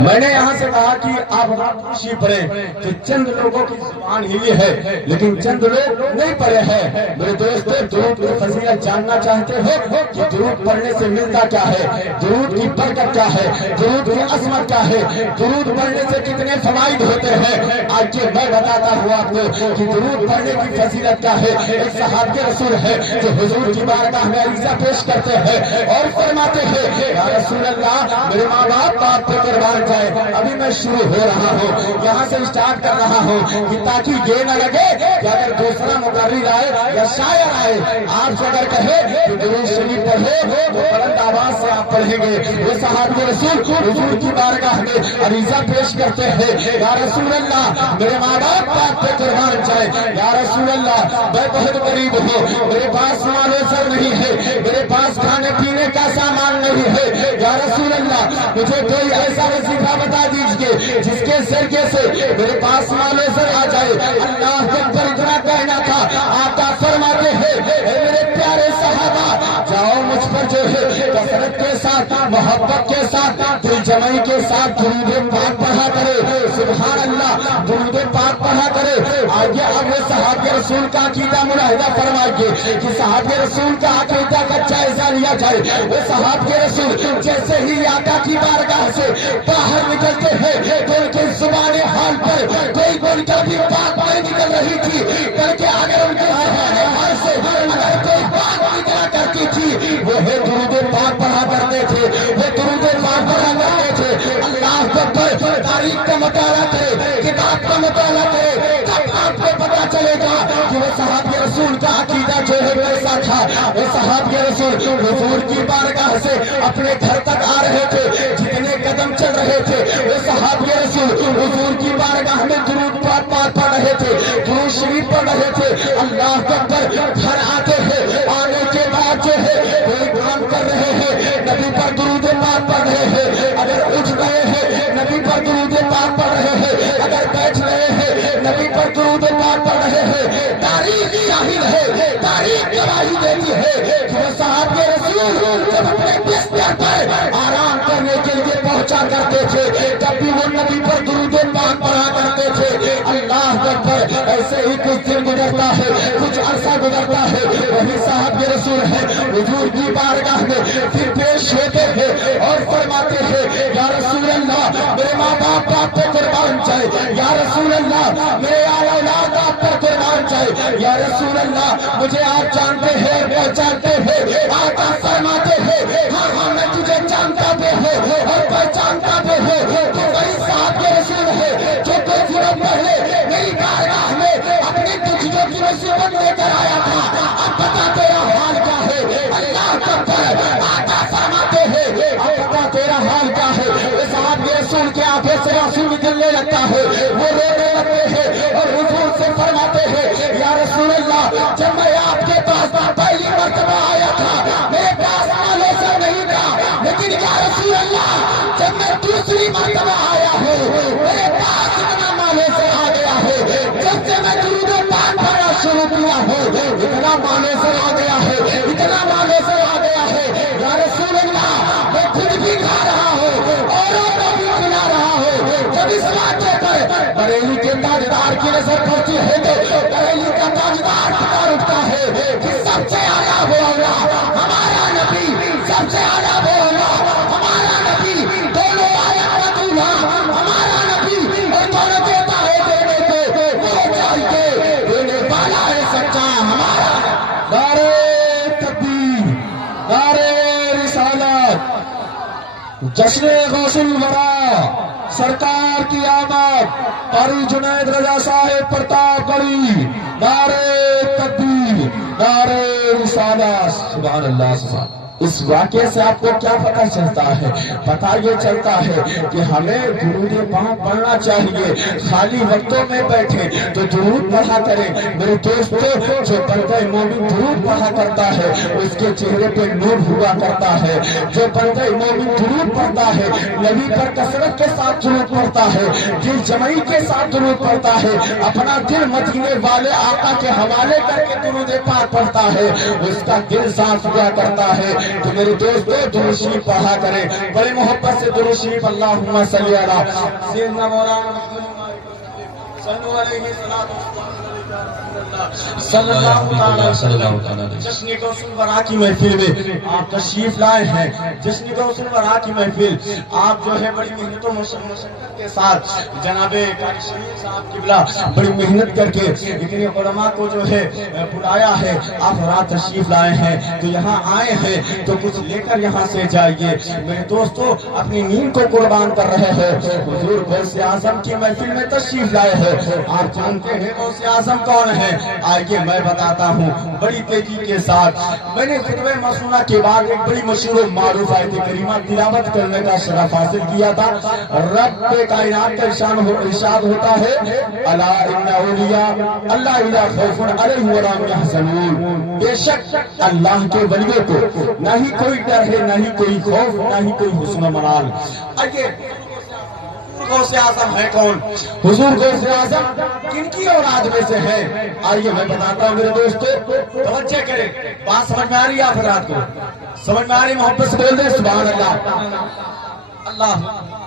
میں نے یہاں سے کہا کہ آپ خوشی پڑھیں کہ چند لوگوں کی زبان ہی ہے لیکن چند لوگ نہیں پڑھے ہیں۔ میرے دوستو، درود کی فضیلت جاننا چاہتے ہو کہ درود پڑھنے سے ملتا کیا ہے، درود کی برکت کیا ہے، درود کی عظمت کیا ہے، درود پڑھنے سے کتنے فوائد ہوتے ہیں، آج کے میں بتاتا ہوں آپ کو کہ درود پڑھنے کی فضیلت کیا ہے۔ ایک صحابی رسول ہے جو حضور کی بارگاہ میں عریضہ پیش کرتے ہیں اور فرماتے ہیں یا رسول اللہ، میرے ماں باپ آپ پہ قربان جائے۔ ابھی میں شروع ہو رہا ہوں، یہاں سے اسٹارٹ کر رہا ہوں کہ تاکہ یہ نہ لگے کہ اگر دوسرا مقرر آئے یا شاعر آئے آپ سے اگر کہے کہ درود شریف پڑھو تو بلند آواز سے آپ پڑھیں گے۔ وہ صحابی رسول حضور کی بارگاہ میں عریضہ پیش کرتے ہیں یا رسول اللہ، میرے ماں باپ آپ پہ قربان جائے، یا رسول اللہ میں بہت غریب ہوں، میرے پاس مال و زر نہیں ہے، میرے پاس کھانے پینے کا سامان نہیں ہے، یا رسول اللہ مجھے کوئی ایسا وظیفہ بتا دیجئے جس کے ذریعے سے میرے پاس مال و زر آ جائے۔ اللہ اکبر اتنا کہنا تھا، آقا فرماتے ہیں اے میرے پیارے صحابہ، جاؤ مجھ پر جو ہے کثرت کے ساتھ، محبت کے ساتھ، دل جمعی کے ساتھ درود پاک پڑھا کرے۔ سبحان اللہ، درود پاک پڑھا کرے۔ آگے اب وہ صحابی رسول کا عقیدہ ملاحظہ فرمائیے کہ صحابی رسول کا عقیدہ کا جائزہ لیا جائے۔ وہ صحابی رسول جیسے ہی آقا کی بارگاہ سے باہر نکلتے ہیں تو ان کے زبان حال پر کوئی بول کر بھی بات نہیں نکل رہی تھی، بلکہ اگر ان کے زبان حال سے اگر کوئی بات نکلا کرتی تھی وہ ہے درود پاک پڑھا کرتے تھے، وہ درود پاک پڑھا کرتے تھے۔ اللہ اکبر، تاریخ کا مطالعہ کرے، کتاب کا مطالعہ کرے، تب آپ کو پتا چلے گا کہ وہ صحابی رسول کا عقیدہ جو ہے کیسا تھا۔ وہ صحابی رسول حضور کی بارگاہ سے اپنے گھر تک آ رہے تھے، جتنے قدم چل رہے تھے وہ صحابی رسول حضور کی بارگاہ میں درود پاک پڑھ رہے تھے، درود شریف پڑھ رہے تھے۔ اللہ اکبر، گھر آتے ہیں، آنے کے بعد جو ہے کوئی کام کر رہے ہیں نبی پر درود پاک پڑھ رہے ہیں، اگر اٹھ رہے ہیں نبی پر درود پاک پڑھ رہے ہیں، اگر بیٹھ رہے ہیں نبی پر درود پاک پڑھ رہے ہیں۔ تاریخ ظاہر ہے، تاریخ گواہی دیتی ہے کہ وہ صحابی رسول جب اپنے بستر پر آرام کرنے کے لیے پہنچا کرتے تھے تب بھی وہ نبی پر درود پاک پڑھا کرتے تھے۔ اللہ اکبر، ایسے ہی کچھ دن گزرتا ہے، کچھ عرصہ گزرتا ہے، وہی صحابی رسول ہے حضور کی بارگاہ میں پھر پیش ہوتے ہیں اور فرماتے ہیں یا رسول اللہ، میرے ماں باپ آپ پر قربان جائے، یا رسول اللہ میرے اولاد آپ پر قربان جائے، یا رسول اللہ مجھے آپ جانتے ہیں پہچانتے ہیں۔ آقا فرماتے ہیں ہاں ہاں میں تجھے جانتا بھی ہوں اور پہچانتا بھی ہوں، تو وہی صحابی رسول ہے جو کچھ دن پہلے میری بارگاہ میں اپنی دکھیوں کی مصیبت لے کر آیا تھا، اب بتا تیرا حال کیا ہے۔ اللہ اکبر، آقا فرماتے ہیں اب بتا تیرا حال کیا ہے۔ وہ صحابی رسول کے آنکھوں سے آنسو نکلنے لگتا ہے، وہ رونے لگتے ہیں اور حضور سے فرماتے ہیں یا رسول اللہ، جب میں آپ کے پاس پہلی مرتبہ آیا تھا میرے پاس مال و زر نہیں تھا، لیکن یا رسول اللہ جب میں دوسری مرتبہ آیا ہوں میرے پاس اتنا مال و زر آ گیا ہے، جب سے میں درود پاک پڑھنا شروع کیا ہوں اتنا مال و زر آ گیا ہے، اتنا مال و زر آ گیا ہے۔ یا رسول اللہ میں خود بھی کھا رہا ہوں اوروں کو بھی کھلا رہا ہوں۔ جب اس واقعے پر بریلی کے تاجدار کی نظر پڑتی ہے تو بریلی کا تاجدار پکار اٹھتا ہے کہ سب سے اعلیٰ وہ اللہ ہمارا نبی، سب سے اعلیٰ وہ اللہ ہمارا نبی، دونوں آیات کا دولہا ہمارا نبی، اور دونوں دیتا ہے دینے کو، وہ چاہتے دینے والا ہے سچا ہمارا۔ نعرہ تکبیر، نعرہ رسالت، جشن غوث الورا، سرکار کی آمد، قاری جنید رضا صاحب پرتاپ گڑھی، نعرہ تکبیر، نعرہ رسالت۔ سبحان اللہ، سبحان اللہ۔ اس واقعے سے آپ کو کیا پتہ چلتا ہے؟ پتہ یہ چلتا ہے کہ ہمیں درود پاک پڑھنا چاہیے، خالی وقتوں میں بیٹھے تو درود پڑھا کریں۔ میرے دوستو، جو بندہ مومن درود پڑھا کرتا ہے اس کے چہرے پہ نور ہوا کرتا ہے، جو بندہ مومن درود پڑھتا ہے نبی پر کثرت کے ساتھ درود پڑھتا ہے، دل جمعی کے ساتھ درود پڑھتا ہے، اپنا دل مدینے والے آقا کے حوالے کر کے درود پاک پڑھتا ہے، اس کا دل صاف ہوا کرتا ہے۔ تو میرے دوستو درود شریف پڑھا کریں بڑی محبت سے درود شریف اللہم صلی علی سیدنا مولانا صلو علیہ صلی اللہ تعالی وسلم۔ جشن غوث الورا کی محفل میں آپ تشریف لائے ہیں، جشن غوث الورا کی محفل آپ جو ہے بڑی محنت و مشقت کے ساتھ جناب قاری شریف صاحب قبلہ بڑی محنت کر کے اتنے علماء کو جو ہے بلایا ہے، آپ رات تشریف لائے ہیں تو یہاں آئے ہیں تو کچھ لے کر یہاں سے جائیے۔ میرے دوستو اپنی نیند کو قربان کر رہے ہیں، حضور غوث اعظم کی محفل میں تشریف لائے ہیں۔ آپ جانتے ہیں غوث اعظم کون ہے؟ آئیے میں بتاتا ہوں بڑی تیزی کے ساتھ۔ میں نے خطبہ مسنونہ کے بعد ایک بڑی مشہور و معروف آیت کریمہ تلاوت کرنے کا شرف حاصل کیا تھا۔ رب کائنات کا ارشاد ہوتا ہے الا ان اولیاء اللہ لا خوف علیہم ولا هم يحزنون، بے شک اللہ کے ولیوں کو نہ ہی کوئی ڈر ہے، نہ ہی کوئی خوف، نہ ہی کوئی حزن و ملال۔ آئیے غوث اعظم ہے کون؟ حضور غوث اعظم کن کی اولاد میں سے ہے؟ آئیے میں بتاتا ہوں میرے دوستو، توجہ کریں، بات سمجھ میں آ رہی ہے آپ حضرات کو؟ سمجھ میں آ رہی؟ محبت سے بول دیں سبحان اللہ۔ اللہ